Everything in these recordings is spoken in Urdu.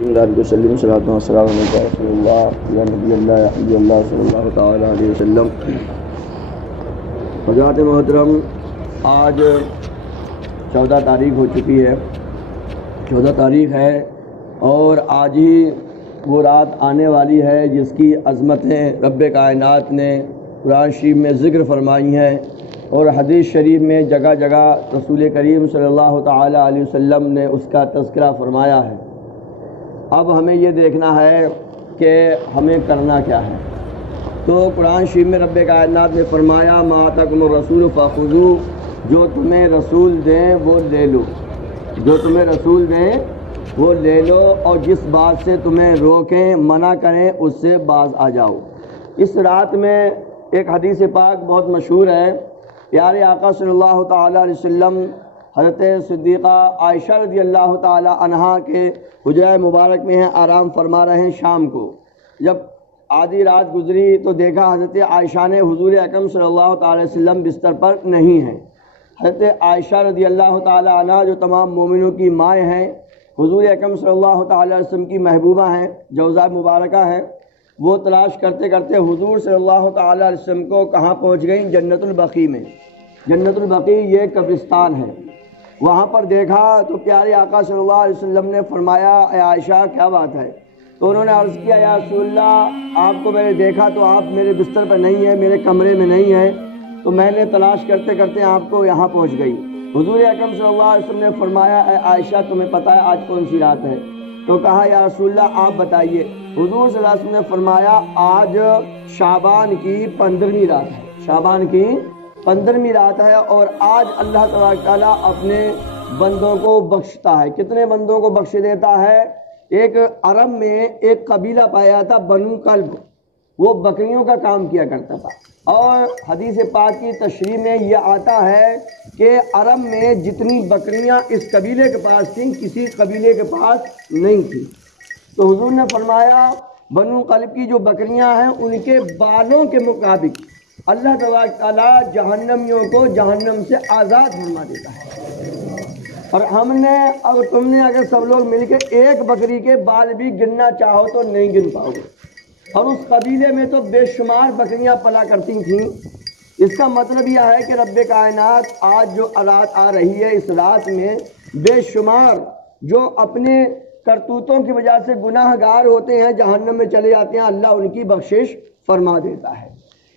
وسلم صلاۃ و سلام علیہ رسول اللہ یا نبی اللہ یا حبیب اللہ صلی اللہ تعالی علیہ وسلم۔ حضرات محترم، آج 14 تاریخ ہو چکی ہے، 14 تاریخ ہے، اور آج ہی وہ رات آنے والی ہے جس کی عظمتیں رب کائنات نے قرآن شریف میں ذکر فرمائی ہیں، اور حدیث شریف میں جگہ جگہ رسول کریم صلی اللہ تعالی علیہ وسلم نے اس کا تذکرہ فرمایا ہے۔ اب ہمیں یہ دیکھنا ہے کہ ہمیں کرنا کیا ہے۔ تو قرآن شریف میں رب کائنات نے فرمایا ما آتاکم الرسول فخذوہ، جو تمہیں رسول دیں وہ لے لو، جو تمہیں رسول دیں وہ لے لو، اور جس بات سے تمہیں روکیں منع کریں اس سے باز آ جاؤ۔ اس رات میں ایک حدیث پاک بہت مشہور ہے، پیارے آقا صلی اللہ تعالی علیہ وسلم حضرت صدیقہ عائشہ رضی اللہ تعالی عنہا کے حجرہ مبارک میں ہیں، آرام فرما رہے ہیں۔ شام کو جب آدھی رات گزری تو دیکھا حضرت عائشہ نے حضور اکرم صلی اللہ تعالی وسلم بستر پر نہیں ہیں۔ حضرت عائشہ رضی اللہ تعالی عنہا جو تمام مومنوں کی مائیں ہیں، حضور اکرم صلی اللہ تعالی وسلم کی محبوبہ ہیں، جوزہ مبارکہ ہیں، وہ تلاش کرتے کرتے حضور صلی اللہ تعالی علیہ وسلم کو کہاں پہنچ گئیں؟ جنت البقیع میں۔ جنت البقیع یہ قبرستان ہے، وہاں پر دیکھا تو پیارے آقا صلی اللہ علیہ وسلم نے فرمایا اے عائشہ کیا بات ہے؟ تو انہوں نے عرض کیا یا رسول اللہ، آپ کو میں نے دیکھا تو آپ میرے بستر پر نہیں ہیں، میرے کمرے میں نہیں ہیں، تو میں نے تلاش کرتے کرتے آپ کو یہاں پہنچ گئی۔ حضور اکرم صلی اللہ علیہ وسلم نے فرمایا اے عائشہ تمہیں پتہ ہے آج کون سی رات ہے؟ تو کہا یا رسول اللہ آپ بتائیے۔ حضور صلی اللہ علیہ وسلم نے فرمایا آج شعبان کی 15ویں رات ہے، شعبان کی 15ویں رات ہے، اور آج اللہ تبارک تعالیٰ اپنے بندوں کو بخشتا ہے۔ کتنے بندوں کو بخش دیتا ہے؟ ایک عرب میں ایک قبیلہ پایا تھا بنو کلب، وہ بکریوں کا کام کیا کرتا تھا، اور حدیث پاک کی تشریح میں یہ آتا ہے کہ عرب میں جتنی بکریاں اس قبیلے کے پاس تھیں کسی قبیلے کے پاس نہیں تھیں۔ تو حضور نے فرمایا بنو کلب کی جو بکریاں ہیں ان کے بالوں کے مطابق اللہ تبارک تعالیٰ جہنمیوں کو جہنم سے آزاد فرما دیتا ہے۔ اور ہم نے اگر سب لوگ مل کے ایک بکری کے بال بھی گننا چاہو تو نہیں گن پاؤ گے، اور اس قبیلے میں تو بے شمار بکریاں پلا کرتی تھیں۔ اس کا مطلب یہ ہے کہ رب کائنات آج جو رات آ رہی ہے اس رات میں بے شمار جو اپنے کرتوتوں کی وجہ سے گناہ گار ہوتے ہیں جہنم میں چلے جاتے ہیں، اللہ ان کی بخشش فرما دیتا ہے۔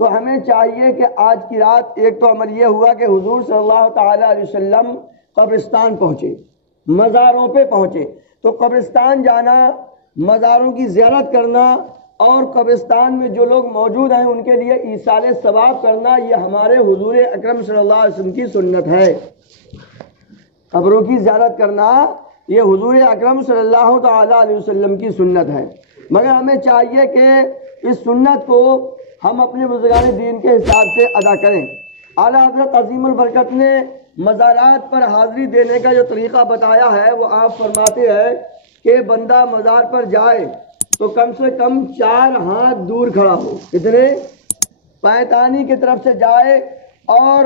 تو ہمیں چاہیے کہ آج کی رات ایک تو عمل یہ ہوا کہ حضور صلی اللہ تعالی علیہ وسلم قبرستان پہنچے، مزاروں پہ پہنچے، تو قبرستان جانا، مزاروں کی زیارت کرنا، اور قبرستان میں جو لوگ موجود ہیں ان کے لیے ایصال ثواب کرنا، یہ ہمارے حضور اکرم صلی اللہ علیہ وسلم کی سنت ہے۔ قبروں کی زیارت کرنا یہ حضور اکرم صلی اللہ تعالی علیہ وسلم کی سنت ہے، مگر ہمیں چاہیے کہ اس سنت کو ہم اپنے بزرگان دین کے حساب سے ادا کریں۔ اعلیٰ حضرت عظیم البرکت نے مزارات پر حاضری دینے کا جو طریقہ بتایا ہے وہ آپ فرماتے ہیں کہ بندہ مزار پر جائے تو کم سے کم 4 ہاتھ دور کھڑا ہو، کتنے؟ پایتانی کی طرف سے جائے، اور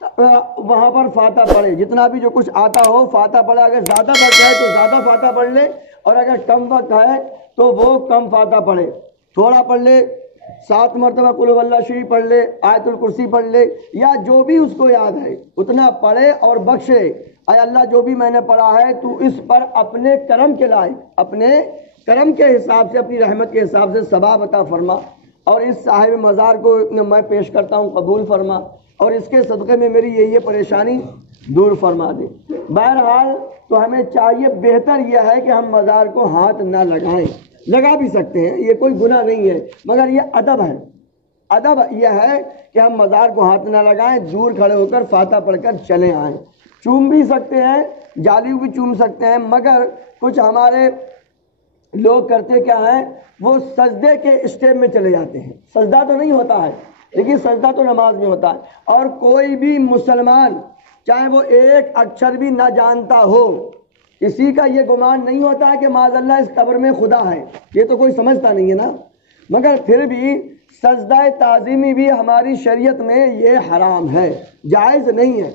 وہاں پر فاتحہ پڑھے، جتنا بھی جو کچھ آتا ہو فاتحہ پڑھے، اگر زیادہ وقت ہے تو زیادہ فاتحہ پڑھ لے، اور اگر کم وقت ہے تو وہ کم فاتحہ پڑھے، تھوڑا پڑھ لے، 7 مرتبہ قل هو اللہ شریف پڑھ لے، آیت الکرسی پڑھ لے، یا جو بھی اس کو یاد ہے اتنا پڑھے اور بخشے۔ اے اللہ جو بھی میں نے پڑھا ہے تو اس پر اپنے کرم کے لائق، اپنے کرم کے حساب سے، اپنی رحمت کے حساب سے ثواب عطا فرما، اور اس صاحب مزار کو میں پیش کرتا ہوں قبول فرما، اور اس کے صدقے میں میری یہ پریشانی دور فرما دے۔ بہرحال تو ہمیں چاہیے، بہتر یہ ہے کہ ہم مزار کو ہاتھ نہ لگائیں، لگا بھی سکتے ہیں، یہ کوئی گناہ نہیں ہے، مگر یہ ادب ہے۔ ادب یہ ہے کہ ہم مزار کو ہاتھ نہ لگائیں، دور کھڑے ہو کر فاتحہ پڑھ کر چلے آئیں۔ چوم بھی سکتے ہیں، جالی بھی چوم سکتے ہیں، مگر کچھ ہمارے لوگ کرتے کیا ہیں، وہ سجدے کے اسٹیپ میں چلے جاتے ہیں۔ سجدہ تو نہیں ہوتا ہے، لیکن سجدہ تو نماز میں ہوتا ہے، اور کوئی بھی مسلمان چاہے وہ ایک اکشر بھی نہ جانتا ہو، کسی کا یہ گمان نہیں ہوتا ہے کہ معاذ اللہ اس قبر میں خدا ہے، یہ تو کوئی سمجھتا نہیں ہے نا، مگر پھر بھی سجدہ تعظیمی بھی ہماری شریعت میں یہ حرام ہے، جائز نہیں ہے۔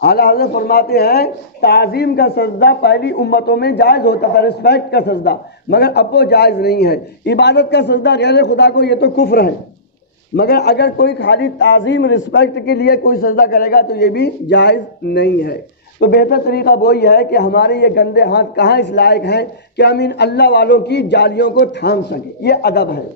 اعلیٰ حضرت فرماتے ہیں تعظیم کا سجدہ پہلی امتوں میں جائز ہوتا تھا، رسپیکٹ کا سجدہ، مگر اب وہ جائز نہیں ہے۔ عبادت کا سجدہ غیر خدا کو یہ تو کفر ہے، مگر اگر کوئی خالی تعظیم رسپیکٹ کے لیے کوئی سجدہ کرے گا تو یہ بھی جائز نہیں ہے۔ تو بہتر طریقہ وہی ہے کہ ہمارے یہ گندے ہاتھ کہاں اس لائق ہیں کہ ہم ان اللہ والوں کی جالیوں کو تھام سکیں، یہ ادب ہے۔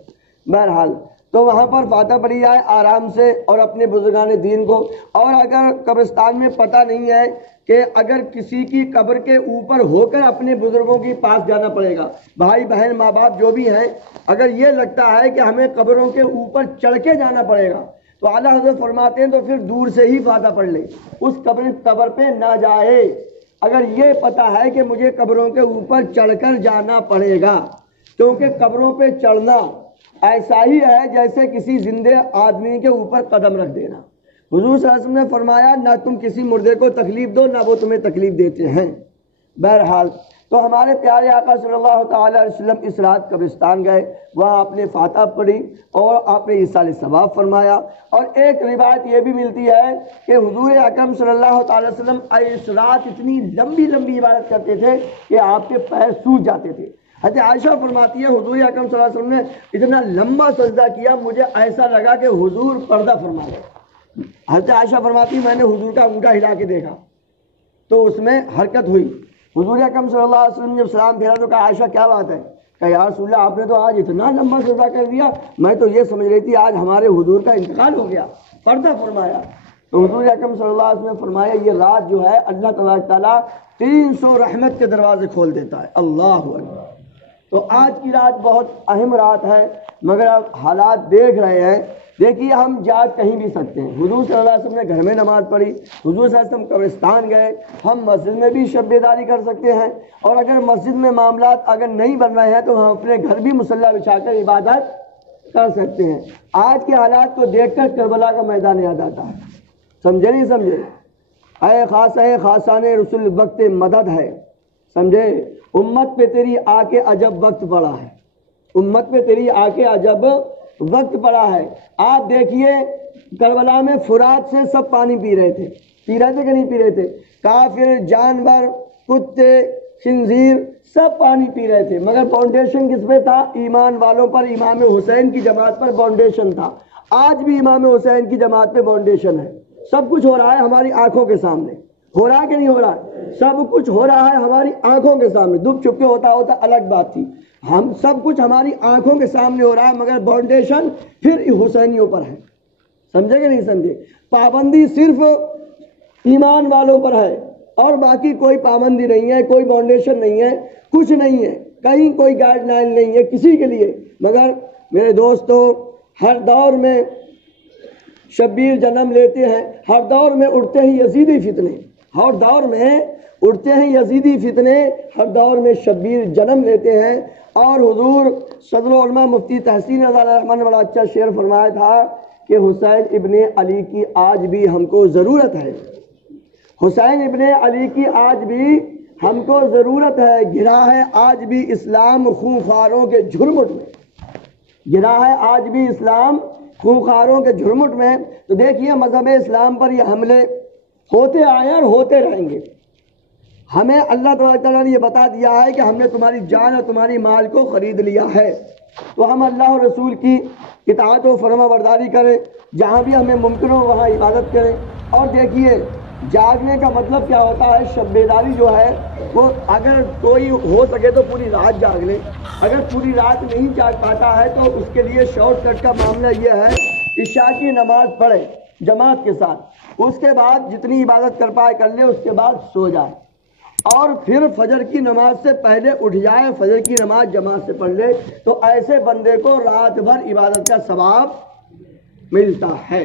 بہرحال تو وہاں پر فاتحہ پڑھی جائے آرام سے اور اپنے بزرگان دین کو، اور اگر قبرستان میں پتہ نہیں ہے کہ اگر کسی کی قبر کے اوپر ہو کر اپنے بزرگوں کے پاس جانا پڑے گا، بھائی بہن ماں باپ جو بھی ہیں، اگر یہ لگتا ہے کہ ہمیں قبروں کے اوپر چڑھ کے جانا پڑے گا تو اعلیٰ حضرت فرماتے ہیں تو پھر دور سے ہی فاتحہ پڑھ لے، اس قبر پہ نہ جائے۔ اگر یہ پتہ ہے کہ مجھے قبروں کے اوپر چڑھ کر جانا پڑے گا، کیونکہ قبروں پہ چڑھنا ایسا ہی ہے جیسے کسی زندے آدمی کے اوپر قدم رکھ دینا۔ حضور صلی اللہ علیہ وسلم نے فرمایا نہ تم کسی مردے کو تکلیف دو نہ وہ تمہیں تکلیف دیتے ہیں۔ بہرحال تو ہمارے پیارے آقا صلی اللہ تعالی علیہ وسلم اس رات قبرستان گئے، وہاں آپ نے فاتحہ پڑھی اور آپ نے ایصال ثواب فرمایا۔ اور ایک روایت یہ بھی ملتی ہے کہ حضور اکرم صلی اللہ تعالی وسلم اس رات اتنی لمبی لمبی عبادت کرتے تھے کہ آپ کے پیر سوج جاتے تھے۔ حضرت عائشہ فرماتی ہے حضور اکرم صلی اللہ علیہ وسلم نے اتنا لمبا سجدہ کیا مجھے ایسا لگا کہ حضور پردہ فرما گئے۔ حضرت عائشہ فرماتی میں نے حضور کا انگوٹھا ہلا کے دیکھا تو اس میں حرکت ہوئی۔ حضور اکرم صلی اللہ علیہ وسلم جب سلام پھیرا تو کہا عائشہ کیا بات ہے؟ کہ یا رسول اللہ آپ نے تو آج اتنا لمبا سجدہ کر دیا، میں تو یہ سمجھ رہی تھی آج ہمارے حضور کا انتقال ہو گیا، پردہ فرمایا۔ تو حضور اکرم صلی اللہ علیہ وسلم نے فرمایا یہ رات جو ہے اللہ تبارک تعالیٰ 300 رحمت کے دروازے کھول دیتا ہے۔ اللہ اکبر۔ تو آج کی رات بہت اہم رات ہے، مگر اب حالات دیکھ رہے ہیں، دیکھیے ہم جا کہیں بھی سکتے ہیں۔ حضور صلی اللہ علیہ وسلم نے گھر میں نماز پڑھی، حضور صلی اللہ علیہ وسلم قبرستان گئے، ہم مسجد میں بھی شب بیداری کر سکتے ہیں، اور اگر مسجد میں معاملات اگر نہیں بن رہے ہیں تو ہم اپنے گھر بھی مصلی بچھا کر عبادت کر سکتے ہیں۔ آج کے حالات کو دیکھ کر کربلا کا میدان یاد آتا ہے، سمجھے نہیں سمجھے؟ اے خاصان رسول وقت مدد ہے، سمجھے؟ امت پہ تیری آ کے عجب وقت پڑا ہے، امت پہ تیری آ کے عجب وقت پڑا ہے۔ آپ دیکھیے کربلا میں فرات سے سب پانی پی رہے تھے کہ نہیں پی رہے تھے؟ کافر، جانور، کتے، خنزیر سب پانی پی رہے تھے، مگر فاؤنڈیشن کس پہ تھا؟ ایمان والوں پر، امام حسین کی جماعت پر فاؤنڈیشن تھا۔ آج بھی امام حسین کی جماعت پہ فاؤنڈیشن ہے۔ سب کچھ ہو رہا ہے ہماری آنکھوں کے سامنے، ہو رہا ہے کہ نہیں ہو رہا ہے؟ سب کچھ ہو رہا ہے ہماری آنکھوں کے سامنے، دب چھپ کے ہوتا الگ بات تھی، ہم سب کچھ ہماری آنکھوں کے سامنے ہو رہا ہے، مگر فاؤنڈیشن پھر حسینیوں پر ہے، سمجھے کہ نہیں سمجھے؟ پابندی صرف ایمان والوں پر ہے اور باقی کوئی پابندی نہیں ہے، کوئی فاؤنڈیشن نہیں ہے، کچھ نہیں ہے، کہیں کوئی گائیڈ لائن نہیں ہے کسی کے لیے۔ مگر میرے دوستو ہر دور میں شبیر جنم لیتے ہیں، ہر دور میں اٹھتے ہیں یزیدی فتنے، ہر دور میں اٹھتے ہیں یزیدی فتنے، ہر دور میں شبیر جنم لیتے ہیں۔ اور حضور صدر العلماء مفتی تحسین رضا الرحمن نے بڑا اچھا شعر فرمایا تھا کہ حسین ابن علی کی آج بھی ہم کو ضرورت ہے، حسین ابن علی کی آج بھی ہم کو ضرورت ہے، گرا ہے آج بھی اسلام خونخواروں کے جھرمٹ میں، گرا ہے آج بھی اسلام خونخواروں کے جھرمٹ میں۔ تو دیکھیے مذہب اسلام پر یہ حملے ہوتے آئے اور ہوتے رہیں گے۔ ہمیں اللہ تعالیٰ نے یہ بتا دیا ہے کہ ہم نے تمہاری جان اور تمہاری مال کو خرید لیا ہے، تو ہم اللہ اور رسول کی اطاعت و فرما برداری کریں، جہاں بھی ہمیں ممکن ہو وہاں عبادت کریں۔ اور دیکھیے جاگنے کا مطلب کیا ہوتا ہے؟ شب بیداری جو ہے وہ اگر کوئی ہو سکے تو پوری رات جاگ لے، اگر پوری رات نہیں جاگ پاتا ہے تو اس کے لیے شارٹ کٹ کا معاملہ یہ ہے عشاء کی نماز پڑھے جماعت کے ساتھ، اس کے بعد جتنی عبادت کر پائے کر لے، اس کے بعد سو جائے، اور پھر فجر کی نماز سے پہلے اٹھ جائے، فجر کی نماز جماعت سے پڑھ لے، تو ایسے بندے کو رات بھر عبادت کا ثواب ملتا ہے،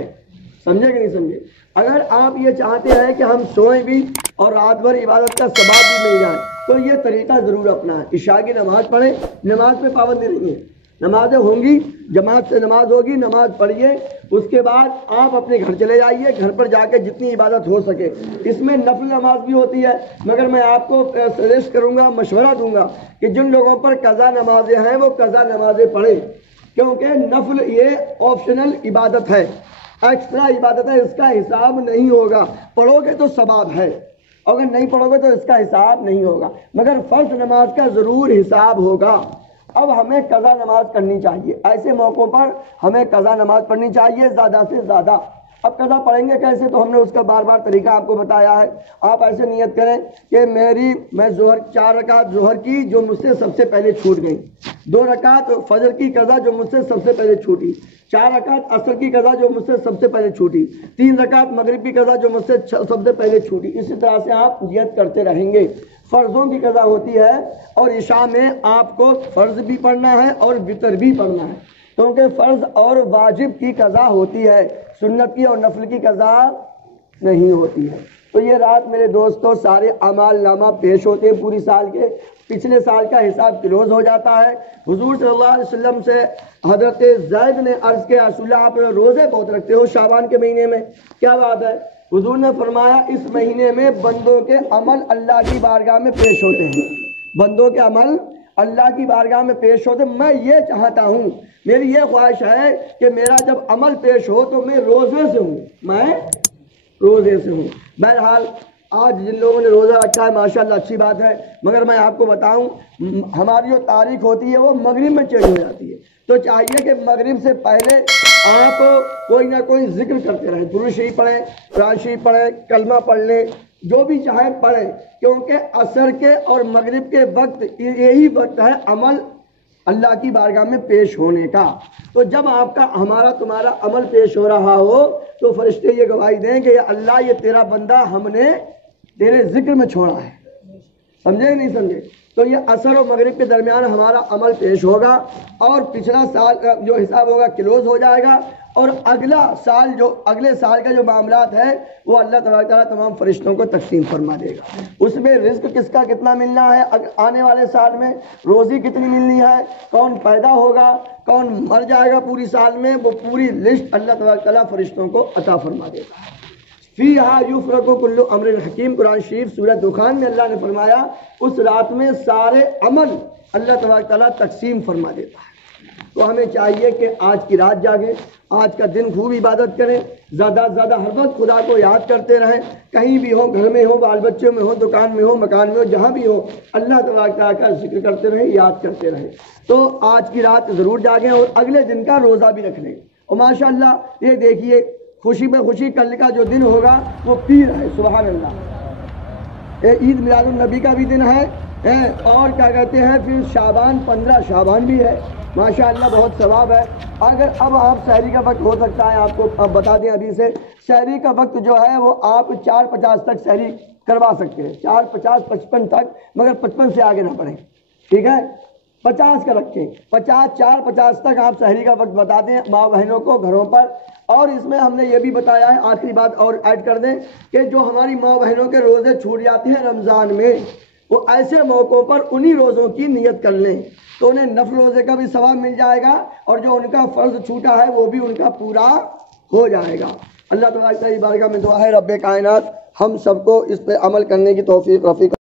سمجھے کہ نہیں سمجھے؟ اگر آپ یہ چاہتے ہیں کہ ہم سوئیں بھی اور رات بھر عبادت کا ثواب بھی مل جائے تو یہ طریقہ ضرور اپنائیں، عشاء کی نماز پڑھیں، نماز پہ پابندی نہیں ہے، نمازیں ہوں گی، جماعت سے نماز ہوگی، نماز پڑھیے، اس کے بعد آپ اپنے گھر چلے جائیے، گھر پر جا کے جتنی عبادت ہو سکے۔ اس میں نفل نماز بھی ہوتی ہے، مگر میں آپ کو سجیسٹ کروں گا، مشورہ دوں گا کہ جن لوگوں پر قضا نمازیں ہیں وہ قضا نمازیں پڑھیں، کیونکہ نفل یہ آپشنل عبادت ہے، ایکسٹرا عبادت ہے، اس کا حساب نہیں ہوگا۔ پڑھو گے تو ثواب ہے، اگر نہیں پڑھو گے تو اس کا حساب نہیں ہوگا، مگر فرض نماز کا ضرور حساب ہوگا۔ اب ہمیں قضا نماز کرنی چاہیے، ایسے موقعوں پر ہمیں قضا نماز پڑھنی چاہیے زیادہ سے زیادہ۔ اب قضا پڑھیں گے کیسے، تو ہم نے اس کا بار بار طریقہ آپ کو بتایا ہے۔ آپ ایسے نیت کریں کہ میں ظہر 4 رکعت ظہر کی جو مجھ سے سب سے پہلے چھوٹ گئی، 2 رکعت فجر کی قضا جو مجھ سے سب سے پہلے چھوٹی، 4 رکعت عصر کی قضا جو مجھ سے سب سے پہلے چھوٹی، 3 رکعت مغرب کی قضا جو مجھ سے سب سے پہلے چھوٹی۔ اسی طرح سے آپ نیت کرتے رہیں گے۔ فرضوں کی قضا ہوتی ہے، اور عشاء میں آپ کو فرض بھی پڑھنا ہے اور وتر بھی پڑھنا ہے، کیونکہ فرض اور واجب کی قضا ہوتی ہے، سنت کی اور نفل کی قضا نہیں ہوتی ہے۔ تو یہ رات میرے دوستوں سارے اعمال نامہ پیش ہوتے ہیں پوری سال کے، پچھلے سال کا حساب کلوز ہو جاتا ہے۔ حضور صلی اللہ علیہ وسلم سے حضرت زید نے عرض کیا، رسول اللہ آپ روزے بہت رکھتے ہو شعبان کے مہینے میں، کیا بات ہے؟ حضور نے فرمایا اس مہینے میں بندوں کے عمل اللہ کی بارگاہ میں پیش ہوتے ہیں، بندوں کے عمل اللہ کی بارگاہ میں پیش ہوتے ہیں۔ میں یہ چاہتا ہوں، میری یہ خواہش ہے کہ میرا جب عمل پیش ہو تو میں روزے سے ہوں، میں روزے سے ہوں۔ بہرحال آج جن لوگوں نے روزہ رکھا ہے ماشاءاللہ اچھی بات ہے، مگر میں آپ کو بتاؤں ہماری جو تاریخ ہوتی ہے وہ مغرب میں چینج ہو جاتی ہے، تو چاہیے کہ مغرب سے پہلے آپ کوئی نہ کوئی ذکر کرتے رہیں، درود شریف پڑھیں، قرآن شریف پڑھیں، کلمہ پڑھ لیں، جو بھی چاہیں پڑھیں، کیونکہ عصر کے اور مغرب کے وقت یہی وقت ہے عمل اللہ کی بارگاہ میں پیش ہونے کا۔ تو جب آپ کا ہمارا تمہارا عمل پیش ہو رہا ہو تو فرشتے یہ گواہی دیں کہ یا اللہ یہ تیرا بندہ ہم نے تیرے ذکر میں چھوڑا ہے، سمجھے نہیں سمجھے؟ تو یہ عصر و مغرب کے درمیان ہمارا عمل پیش ہوگا، اور پچھلا سال کا جو حساب ہوگا کلوز ہو جائے گا، اور اگلے سال کا جو معاملات ہے وہ اللہ تبارک تعالیٰ تمام فرشتوں کو تقسیم فرما دے گا۔ اس میں رزق کس کا کتنا ملنا ہے، آنے والے سال میں روزی کتنی ملنی ہے، کون پیدا ہوگا، کون مر جائے گا پوری سال میں، وہ پوری لسٹ اللہ تبارک تعالیٰ فرشتوں کو عطا فرما دے گا۔ فیہا یفرق کل امر حکیم، قرآن شریف سورہ دخان میں اللہ نے فرمایا اس رات میں سارے عمل اللہ تبارک تعالیٰ تقسیم فرما دیتا ہے۔ تو ہمیں چاہیے کہ آج کی رات جاگیں، آج کا دن خوب عبادت کریں، زیادہ سے زیادہ ہر وقت خدا کو یاد کرتے رہیں، کہیں بھی ہو، گھر میں ہو، بال بچوں میں ہو، دکان میں ہو، مکان میں ہو، جہاں بھی ہو اللہ تبارک تعالیٰ کا ذکر کرتے رہیں، یاد کرتے رہیں۔ تو آج کی رات ضرور جاگیں اور اگلے دن کا روزہ بھی رکھ لیں۔ اور ماشاءاللہ یہ دیکھیے خوشی میں خوشی کل کا جو دن ہوگا وہ پیر ہے، سبحان اللہ، عید میلاد النبی کا بھی دن ہے، اور کیا کہتے ہیں پھر شعبان 15 شعبان بھی ہے، ماشاءاللہ بہت ثواب ہے۔ اگر اب آپ سحری کا وقت ہو سکتا ہے، آپ کو اب بتا دیں ابھی سے، سحری کا وقت جو ہے وہ آپ 4:50 تک سحری کروا سکتے ہیں، 4:50 55 تک، مگر 55 سے آگے نہ پڑھیں، ٹھیک ہے؟ 50 کا رکھیں، 4:50 تک آپ سحری کا وقت بتا دیں ماں بہنوں کو گھروں پر۔ اور اس میں ہم نے یہ بھی بتایا ہے، آخری بات اور ایڈ کر دیں کہ جو ہماری ماں بہنوں کے روزے چھوٹ جاتے ہیں رمضان میں، وہ ایسے موقعوں پر انہی روزوں کی نیت کر لیں، تو انہیں نفل روزے کا بھی ثواب مل جائے گا، اور جو ان کا فرض چھوٹا ہے وہ بھی ان کا پورا ہو جائے گا۔ اللہ تبارک و تعالیٰ کی بارگاہ میں دعا ہے رب کائنات ہم سب کو اس پہ عمل کرنے کی توفیق رفیق